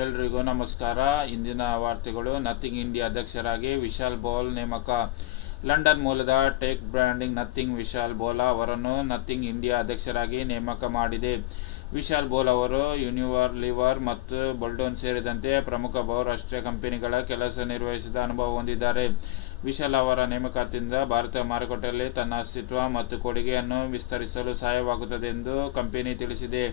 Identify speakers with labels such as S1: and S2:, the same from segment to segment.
S1: ಎಲ್ರಿಗೂ ನಮಸ್ಕಾರ. ಇಂದಿನ ವಾರ್ತೆಗಳು ನಥಿಂಗ್ ಇಂಡಿಯಾ ಅಧ್ಯಕ್ಷರಾಗಿ ವಿಶಾಲ್ ಬೋಲ್ ನೇಮಕ. ಲಂಡನ್ ಮೂಲದ tech branding Nothing Vishal Bhola ಅವರನ್ನು ನಥಿಂಗ್ ಇಂಡಿಯಾ ಅಧ್ಯಕ್ಷರಾಗಿ ನೇಮಕ ಮಾಡಿದೆ. ವಿಶಾಲ್ ಬೋಲ್ ಅವರು, ಯೂನಿವರ್ ಲಿವರ್ ಮತ್ತು ಬಲ್ಡೋನ್ ಸೇರಿದಂತೆ ಪ್ರಮುಖ ಬಹುರಾಷ್ಟ್ರೀಯ ಕಂಪನಿಗಳ ಕೆಲಸ ನಿರ್ವಹಿಸಿದ ಅನುಭವ ಹೊಂದಿದ್ದಾರೆ. ವಿಶಾಲ್ ಅವರ ನೇಮಕಾತಿಯಿಂದ ಭಾರತ ಮಾರುಕಟ್ಟೆಯಲ್ಲಿ ತನ್ನ ಅಸ್ತಿತ್ವ ಮತ್ತು ಕೊಡುಗೆಯನ್ನು ವಿಸ್ತರಿಸಲು ಸಹಾಯವಾಗುತ್ತದೆ ಎಂದು ಕಂಪನಿ ತಿಳಿಸಿದೆ.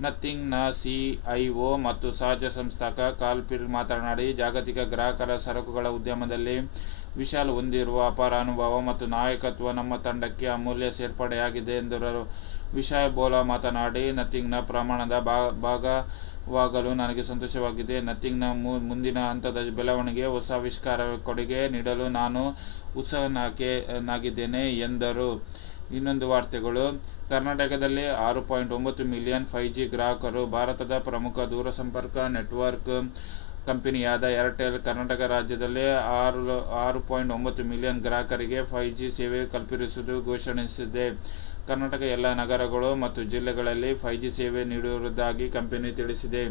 S1: ನಥಿಂಗ್ನ ಸಿಐಒ ಮತ್ತು ಸಹಜ ಸಂಸ್ಥಾಕ ಕಾಲ್ಪಿರ್ ಮಾತನಾಡಿ, ಜಾಗತಿಕ ಗ್ರಾಹಕರ ಸರಕುಗಳ ಉದ್ಯಮದಲ್ಲಿ ವಿಶಾಲ್ ಹೊಂದಿರುವ ಅಪಾರ ಅನುಭವ ಮತ್ತು ನಾಯಕತ್ವ ನಮ್ಮ ತಂಡಕ್ಕೆ ಅಮೂಲ್ಯ ಸೇರ್ಪಡೆಯಾಗಿದೆ ಎಂದರು. ವಿಶಾಲ್ ಬೋಲಾ ಮಾತನಾಡಿ, ನಥಿಂಗ್ನ ಪ್ರಮಾಣದ ಭಾಗವಾಗಲು ನನಗೆ ಸಂತೋಷವಾಗಿದೆ. ನಥಿಂಗ್ನ ಮುಂದಿನ ಹಂತದ ಬೆಳವಣಿಗೆ ಹೊಸ ಆವಿಷ್ಕಾರ ಕೊಡುಗೆ ನೀಡಲು ನಾನು ಉತ್ಸುಕನಾಗಿದ್ದೇನೆ ಎಂದರು. ಇನ್ನೊಂದು ವಾರ್ತೆಗಳು. ಕರ್ನಾಟಕದಲ್ಲಿ ಆರು ಪಾಯಿಂಟ್ ಒಂಬತ್ತು ಮಿಲಿಯನ್ ಫೈ ಜಿ ಗ್ರಾಹಕರು ಭಾರತದ ಪ್ರಮುಖ ದೂರಸಂಪರ್ಕ ನೆಟ್ವರ್ಕ್ ಕಂಪನಿಯಾದ ಏರ್ಟೆಲ್ ಕರ್ನಾಟಕ ರಾಜ್ಯದಲ್ಲಿ ಆರು ಆರು ಪಾಯಿಂಟ್ ಒಂಬತ್ತು ಮಿಲಿಯನ್ ಗ್ರಾಹಕರಿಗೆ ಫೈ ಜಿ ಸೇವೆ ಕಲ್ಪಿಸುವುದು ಘೋಷಣಿಸಿದೆ ಕರ್ನಾಟಕ ಎಲ್ಲ ನಗರಗಳು ಮತ್ತು ಜಿಲ್ಲೆಗಳಲ್ಲಿ ಫೈ ಜಿ ಸೇವೆ ನೀಡುವುದಾಗಿ ಕಂಪನಿ ತಿಳಿಸಿದೆ.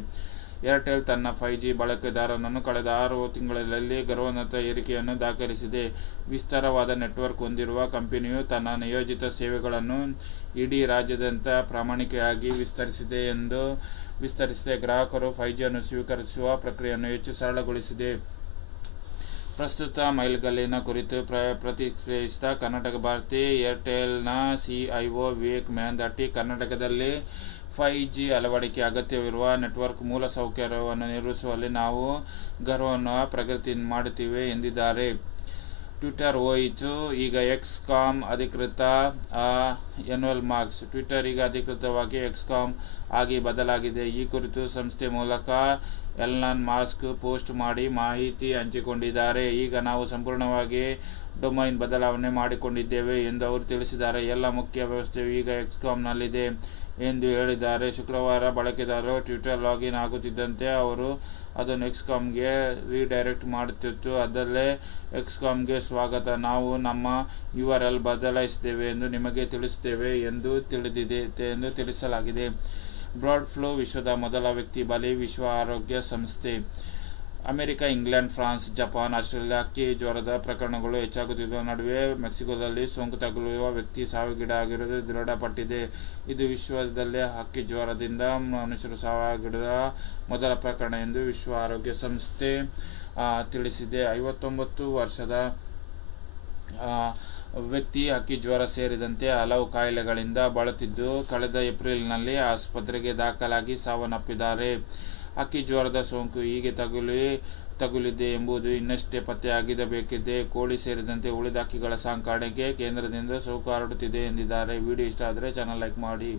S1: ಏರ್ಟೆಲ್ ತನ್ನ ಫೈ ಜಿ ಬಳಕೆದಾರರನ್ನು ಕಳೆದ ಆರು ತಿಂಗಳಲ್ಲಿ ಗರ್ವೋನ್ನತ ಏರಿಕೆಯನ್ನು ದಾಖಲಿಸಿದೆ. ವಿಸ್ತಾರವಾದ ನೆಟ್ವರ್ಕ್ ಹೊಂದಿರುವ ಕಂಪನಿಯು ತನ್ನ ನಿಯೋಜಿತ ಸೇವೆಗಳನ್ನು ಇಡೀ ರಾಜ್ಯಾದ್ಯಂತ ಪ್ರಾಮಾಣಿಕವಾಗಿ ವಿಸ್ತರಿಸಿದೆ ಎಂದು ವಿಸ್ತರಿಸಿದೆ. ಗ್ರಾಹಕರು ಫೈ ಜಿಯನ್ನು ಸ್ವೀಕರಿಸುವ ಪ್ರಕ್ರಿಯೆಯನ್ನು ಹೆಚ್ಚು ಸರಳಗೊಳಿಸಿದೆ. ಪ್ರಸ್ತುತ ಮೈಲಿಗಲ್ಲಿನ ಕುರಿತು ಪ್ರ, ಪ್ರತಿಕ್ರಿಯಿಸಿದ ಕರ್ನಾಟಕ ಭಾರತಿ ಏರ್ಟೆಲ್ನ ಸಿಐಒ ವಿವೇಕ್ ಮೆಹಂದಟ್ಟಿ ಕರ್ನಾಟಕದಲ್ಲಿ ಫೈ ಜಿ ಅಳವಡಿಕೆ ಅಗತ್ಯವಿರುವ ನೆಟ್ವರ್ಕ್ ಮೂಲಸೌಕರ್ಯವನ್ನು ನಿರ್ಮಿಸುವಲ್ಲಿ ನಾವು ಗರ್ವವನ್ನು ಪ್ರಗತಿ ಮಾಡುತ್ತೇವೆ ಎಂದಿದ್ದಾರೆ. ಟ್ವಿಟರ್ ಹೋಯಿತು. ಈಗ ಎಕ್ಸ್ ಕಾಮ್ ಅಧಿಕೃತ ಎನ್ವಲ್ ಮಾರ್ಕ್ಸ್ ಟ್ವಿಟರ್ ಈಗ ಅಧಿಕೃತವಾಗಿ ಎಕ್ಸ್ ಕಾಮ್ ಆಗಿ ಬದಲಾಗಿದೆ. ಈ ಕುರಿತು ಸಂಸ್ಥೆ ಮೂಲಕ ಎಲ್ನಾನ್ ಮಾಸ್ಕ್ ಪೋಸ್ಟ್ ಮಾಡಿ ಮಾಹಿತಿ ಹಂಚಿಕೊಂಡಿದ್ದಾರೆ. ಈಗ ನಾವು ಸಂಪೂರ್ಣವಾಗಿ ಡೊಮೈನ್ ಬದಲಾವಣೆ ಮಾಡಿಕೊಂಡಿದ್ದೇವೆ ಎಂದು ಅವರು ತಿಳಿಸಿದ್ದಾರೆ. ಎಲ್ಲ ಮುಖ್ಯ ವ್ಯವಸ್ಥೆಯು ಈಗ ಎಕ್ಸ್ಕಾಮ್ನಲ್ಲಿದೆ ಎಂದು ಹೇಳಿದ್ದಾರೆ. ಶುಕ್ರವಾರ ಬಳಕೆದಾರರು ಟ್ವಿಟರ್ ಲಾಗಿನ್ ಆಗುತ್ತಿದ್ದಂತೆ ಅವರು ಅದನ್ನು ಎಕ್ಸ್ಕಾಮ್ಗೆ ರೀಡೈರೆಕ್ಟ್ ಮಾಡುತ್ತಿತ್ತು. ಅದಲ್ಲೇ ಎಕ್ಸ್ಕಾಮ್ಗೆ ಸ್ವಾಗತ. ನಾವು ನಮ್ಮ ಯು ಆರ್ ಎಲ್ ಬದಲಾಯಿಸಿದ್ದೇವೆ ಎಂದು ನಿಮಗೆ ತಿಳಿಸುತ್ತೇವೆ ಎಂದು ತಿಳಿದಿದೆ ಎಂದು ತಿಳಿಸಲಾಗಿದೆ. ಬರ್ಡ್ ಫ್ಲೂ ವಿಶ್ವದ ಮೊದಲ ವ್ಯಕ್ತಿ ಬಲಿ ವಿಶ್ವ ಆರೋಗ್ಯ ಸಂಸ್ಥೆ America, England, France, Japan, Australia, ಅಕ್ಕಿ, ಜ್ವರದ ಪ್ರಕರಣಗಳು ಹೆಚ್ಚಾಗುತ್ತಿರುವ ನಡುವೆ ಮೆಕ್ಸಿಕೋದಲ್ಲಿ ಸೋಂಕು ತಗುಲುವ ವ್ಯಕ್ತಿ ಸಾವಿಗೀಡಾಗಿರುವುದು ದೃಢಪಟ್ಟಿದೆ. ಇದು ವಿಶ್ವದಲ್ಲೇ ಹಕ್ಕಿ ಜ್ವರದಿಂದ ಮನುಷ್ಯರು ಸಾವಿಗಿಡದ ಮೊದಲ ಪ್ರಕರಣ ಎಂದು ವಿಶ್ವ ಆರೋಗ್ಯ ಸಂಸ್ಥೆ ತಿಳಿಸಿದೆ. ಐವತ್ತೊಂಬತ್ತು ವರ್ಷದ ವ್ಯಕ್ತಿ ಹಕ್ಕಿ ಜ್ವರ ಸೇರಿದಂತೆ ಹಲವು ಕಾಯಿಲೆಗಳಿಂದ ಬಳಲುತ್ತಿದ್ದು, ಕಳೆದ ಏಪ್ರಿಲ್ನಲ್ಲಿ ಆಸ್ಪತ್ರೆಗೆ ದಾಖಲಾಗಿ ಸಾವನ್ನಪ್ಪಿದ್ದಾರೆ. ಹಕ್ಕಿ ಜ್ವರದ ಸೋಂಕು ಹೀಗೆ ತಗುಲಿ, ತಗುಲಿದೆ ಎಂಬುದು ಇನ್ನಷ್ಟೇ ಪತ್ತೆಯಾಗಿರಬೇಕಿದೆ. ಕೋಳಿ ಸೇರಿದಂತೆ ಉಳಿದ ಹಕ್ಕಿಗಳ ಸಾಂಕಾಣಿಕೆ ಕೇಂದ್ರದಿಂದ ಸೋಂಕು ಹರಡುತ್ತಿದೆ ಎಂದಿದ್ದಾರೆ. ವಿಡಿಯೋ ಇಷ್ಟ ಆದರೆ ಚಾನಲ್ ಲೈಕ್ ಮಾಡಿ.